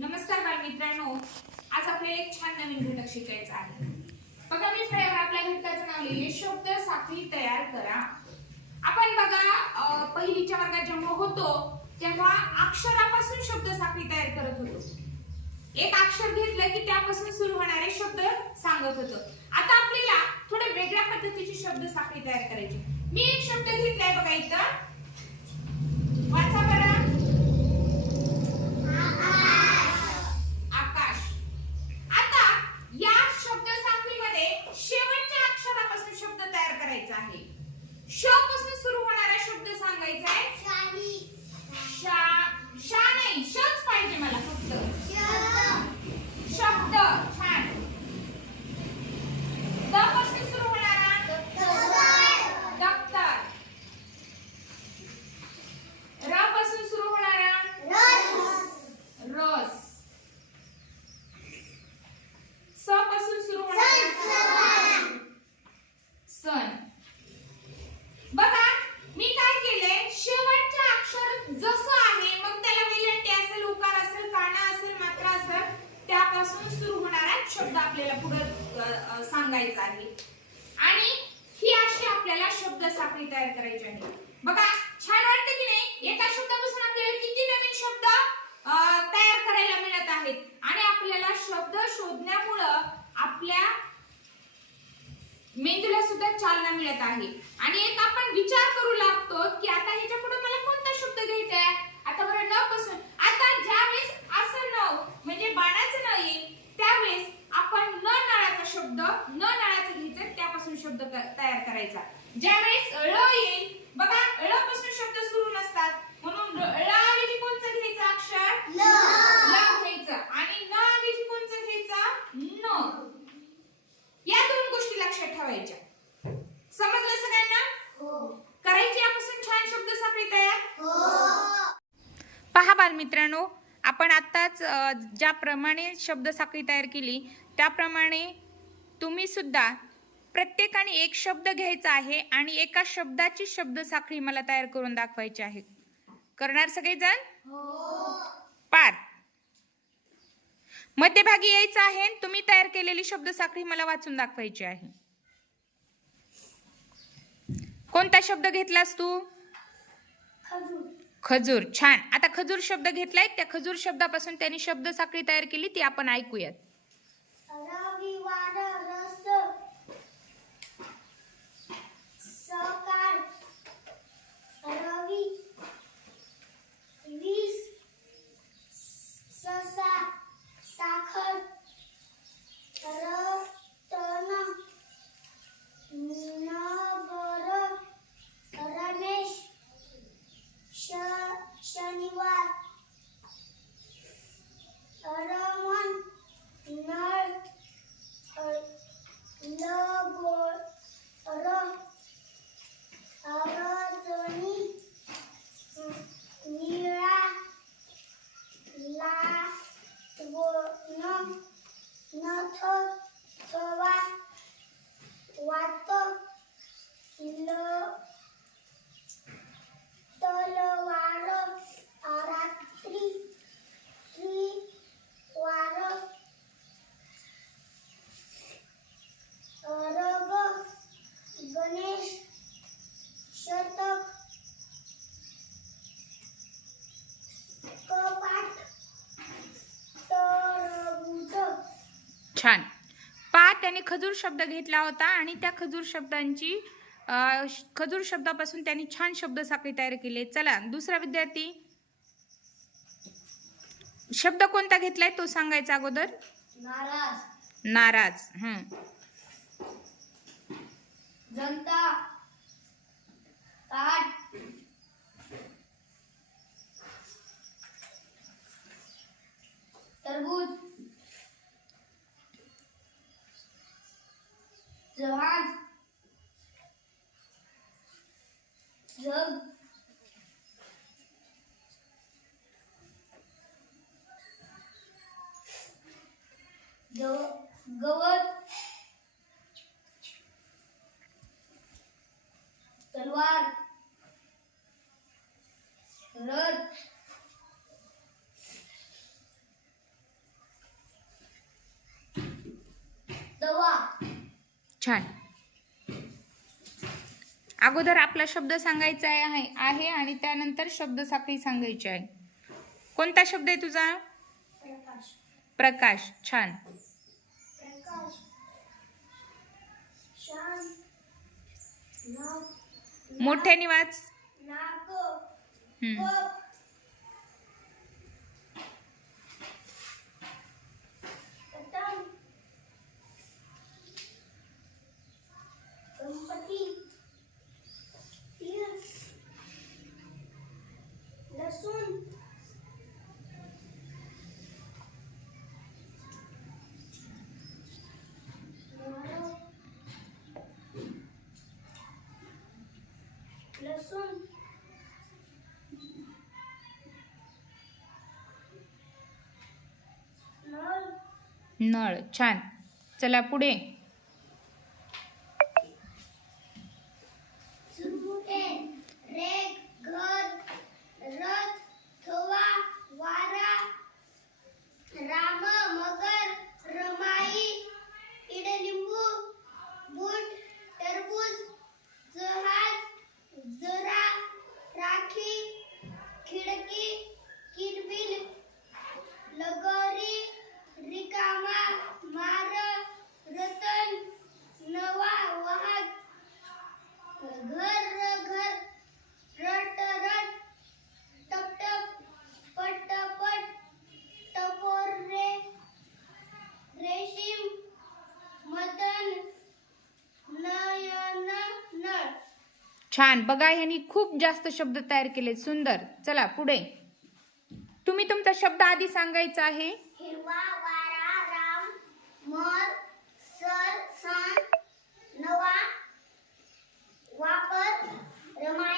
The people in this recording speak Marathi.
नमस्कार बालमित्रांनो आज आपल्याला एक छान नवीन घटक शिकायचा आहे. बघा मी फळ्यावर आपल्या घटकाचं नाव लिहिले शब्द साखळी तयार करा. आपण बघा पहिलीच्या वर्गात जेव्हा होतो तेव्हा अक्षरापासून शब्द साखळी तयार करत होतो. एक अक्षर घेतलं की त्यापासून सुरू होणारे शब्द सांगत होतो. आता आपल्याला थोडे वेगळ्या पद्धतीची शब्द साखळी तयार करायची. मी एक शब्द घेतलाय बघा इथं वाचा बरं आकाश आता या शब्द साखळीमध्ये शेवटच्या अक्षरापासून शब्द तयार करायचा आहे श पासून सुरू होणारा शब्द सांगायचा आहे शा शा नाही शच पाहिजे मला फक्त शब्द छान द पासून सुरू होणारा दप्तर र पासून सुरू होणारा रस स पासून सुरू होणारा सण बघा मी काय केलंय शेवटचे अक्षर जसं आहे मग त्याला वेलंटी असेल उकार असेल काना असेल मात्रा असेल त्यापासून सुरू होणारा शब्द आपल्याला पुढे सांगायचं आहे. आणि ही अशी आपल्याला शब्द साखळी तयार करायची आहे. बघा छान वाटतं की नाही? एका शब्दापासून आपल्याला किती नवीन शब्द तयार करायला मिळत आहेत. आणि आपल्याला शब्द शोधण्यामुळं आपल्या मेंदूला सुद्धा चालना मिळत आहे. आणि एक आपण विचार करू लागतो की आता ह्याच्या पुढे मला कोणता शब्द घ्यायचा आहे? आता बरं न पासून आता ज्यावेळेस असं न म्हणजे बाणाचं न येईल त्यावेळेस शब्द न नाळाचं घ्यायचं त्यापासून शब्द तयार करायचा. ज्यावेळेस ळ येईल बघा ळ पासून शब्द सुरू नसतात. म्हणून ळ ऐवजी कोणचं घ्यायचं? अक्षर? ल. घ्यायचं. आणि न ऐवजी कोणचं घ्यायचं? न. या दोन गोष्टी लक्षात ठेवायच्या. समजलं सगळ्यांना? करायची यापासून छान शब्द साखळी तयार? पहा बालमित्रांनो आपण आत्ताच ज्याप्रमाणे शब्द साखळी तयार केली त्याप्रमाणे तुम्ही सुद्धा प्रत्येकाने एक शब्द घ्यायचा आहे आणि एका शब्दाची शब्द साखळी मला तयार करून दाखवायची आहे. करणार सगळेजण? पार. मध्यभागी यायचं आहे तुम्ही तयार केलेली शब्द साखळी मला वाचून दाखवायची आहे. कोणता शब्द घेतलास तू? खजूर. छान. आता खजूर शब्द घेतलाय. त्या खजूर शब्दापासून त्यांनी शब्द साखळी तयार केली ती आपण ऐकूयात. छान. पा त्याने खजूर शब्द घेतला होता आणि त्या खजूर शब्दांची खजूर शब्दापासून त्यांनी छान शब्द साखळी तयार केली. चला दुसरा विद्यार्थी. शब्द कोणता घेतलाय तो सांगायचा अगोदर? नाराज. नाराज. जनता. गवत. तलवार. रथ. छान. अगोदर आपला शब्द सांगायचा आहे आहे आणि त्यानंतर शब्द साखळी सांगायची आहे. कोणता शब्द आहे तुझा? प्रकाश. छान. मोठ्याने वाच. नळ छान. चला पुढे. छान. बघा ह्यांनी खूप जास्त शब्द तयार केले सुंदर. चला पुढे. तुम्ही तुमचा शब्द आधी सांगायचा आहे? हिरवा वारा राम मोर सर सन नवा वापर रमायण